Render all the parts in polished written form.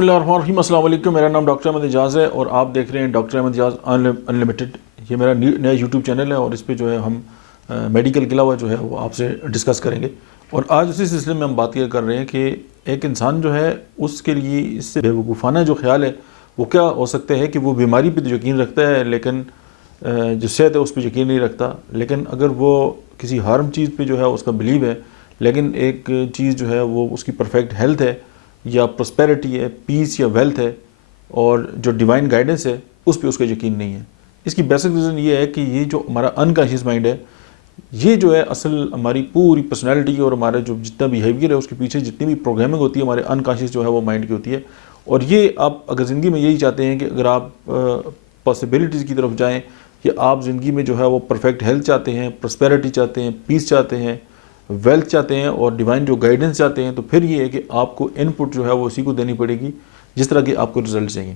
بسم اللہ الرحمن الرحیم، السلام علیکم۔ میرا نام ڈاکٹر احمد اعجاز ہے اور آپ دیکھ رہے ہیں ڈاکٹر احمد اعجاز انلمیٹڈ۔ یہ میرا نیا یوٹیوب چینل ہے اور اس پہ جو ہے ہم میڈیکل کے علاوہ جو ہے وہ آپ سے ڈسکس کریں گے۔ اور آج اسی سلسلے میں ہم بات یہ کر رہے ہیں کہ ایک انسان جو ہے اس کے لیے اس سے بے وقوفانہ جو خیال ہے وہ کیا ہو سکتا ہے کہ وہ بیماری پہ تو یقین رکھتا ہے لیکن جو صحت ہے اس پہ یقین نہیں رکھتا، لیکن اگر وہ کسی ہارم چیز پہ جو ہے اس کا بلیو ہے، لیکن ایک چیز جو ہے وہ اس کی پرفیکٹ ہیلتھ ہے یا پرسپیرٹی ہے، پیس یا ویلتھ ہے، اور جو ڈیوائن گائیڈنس ہے اس پہ اس کا یقین نہیں ہے۔ اس کی بیسک ریزن یہ ہے کہ یہ جو ہمارا انکانشیس مائنڈ ہے، یہ جو ہے اصل ہماری پوری پرسنالٹی اور ہمارا جو جتنا بیہیویئر ہے اس کے پیچھے جتنی بھی پروگرامنگ ہوتی ہے ہمارے انکانشیس جو ہے وہ مائنڈ کی ہوتی ہے۔ اور یہ آپ اگر زندگی میں یہی چاہتے ہیں کہ اگر آپ پاسبلٹیز کی طرف جائیں یا آپ زندگی میں جو ہے وہ پرفیکٹ ہیلتھ چاہتے ہیں، پرسپیرٹی چاہتے ہیں، پیس چاہتے ہیں، ویلتھ چاہتے ہیں اور ڈیوائن جو گائیڈنس چاہتے ہیں، تو پھر یہ ہے کہ آپ کو ان پٹ جو ہے وہ اسی کو دینی پڑے گی جس طرح کے آپ کو رزلٹ چاہیے۔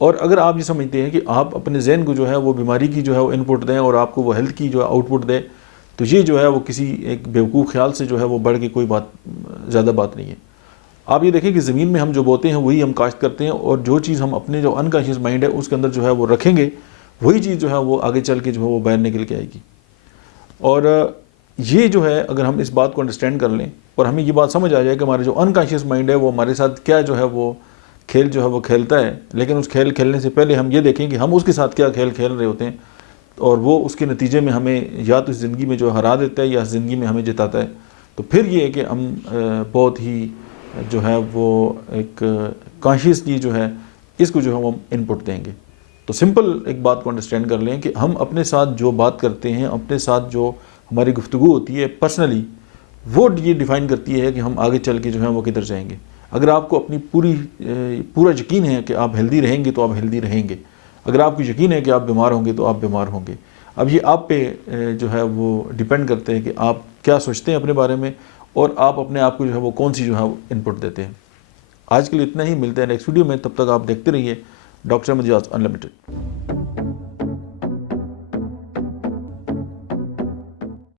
اور اگر آپ یہ سمجھتے ہیں کہ آپ اپنے ذہن کو جو ہے وہ بیماری کی جو ہے وہ ان پٹ دیں اور آپ کو وہ ہیلتھ کی جو ہے آؤٹ پٹ دیں، تو یہ جو ہے وہ کسی ایک بیوقوف خیال سے جو ہے وہ بڑھ کے کوئی زیادہ بات نہیں ہے۔ آپ یہ دیکھیں کہ زمین میں ہم جو بوتے ہیں وہی ہم کاشت کرتے ہیں، اور جو چیز ہم اپنے جو انکانشیس مائنڈ ہے اس کے اندر جو ہے وہ رکھیں گے، وہی چیز جو ہے وہ آگے چل کے جو ہے وہ باہر نکل کے آئے گی۔ اور یہ جو ہے اگر ہم اس بات کو انڈرسٹینڈ کر لیں اور ہمیں یہ بات سمجھ آ جائے کہ ہمارا جو انکانشیس مائنڈ ہے وہ ہمارے ساتھ کیا جو ہے وہ کھیل جو ہے وہ کھیلتا ہے، لیکن اس کھیل کھیلنے سے پہلے ہم یہ دیکھیں کہ ہم اس کے ساتھ کیا کھیل کھیل رہے ہوتے ہیں، اور وہ اس کے نتیجے میں ہمیں یا تو اس زندگی میں جو ہرا دیتا ہے یا زندگی میں ہمیں جتاتا ہے، تو پھر یہ ہے کہ ہم بہت ہی جو ہے وہ ایک کانشیسلی جو ہے اس کو جو ہے وہ ہم ان پٹ دیں گے۔ تو سمپل ایک بات کو انڈرسٹینڈ کر لیں کہ ہم اپنے ساتھ جو بات کرتے ہیں، اپنے ساتھ جو ہماری گفتگو ہوتی ہے پرسنلی، وہ یہ ڈیفائن کرتی ہے کہ ہم آگے چل کے جو ہے وہ کدھر جائیں گے۔ اگر آپ کو اپنی پورا یقین ہے کہ آپ ہیلدی رہیں گے تو آپ ہیلدی رہیں گے، اگر آپ کو یقین ہے کہ آپ بیمار ہوں گے تو آپ بیمار ہوں گے۔ اب یہ آپ پہ جو ہے وہ ڈیپینڈ کرتے ہیں کہ آپ کیا سوچتے ہیں اپنے بارے میں اور آپ اپنے آپ کو جو ہے وہ کون سی جو ہے ان پٹ دیتے ہیں۔ آج کے لیے اتنا ہی، ملتے ہیں نیکسٹ ویڈیو میں، تب تک آپ دیکھتے رہیے ڈاکٹر احمد اعجاز انلمیٹڈ۔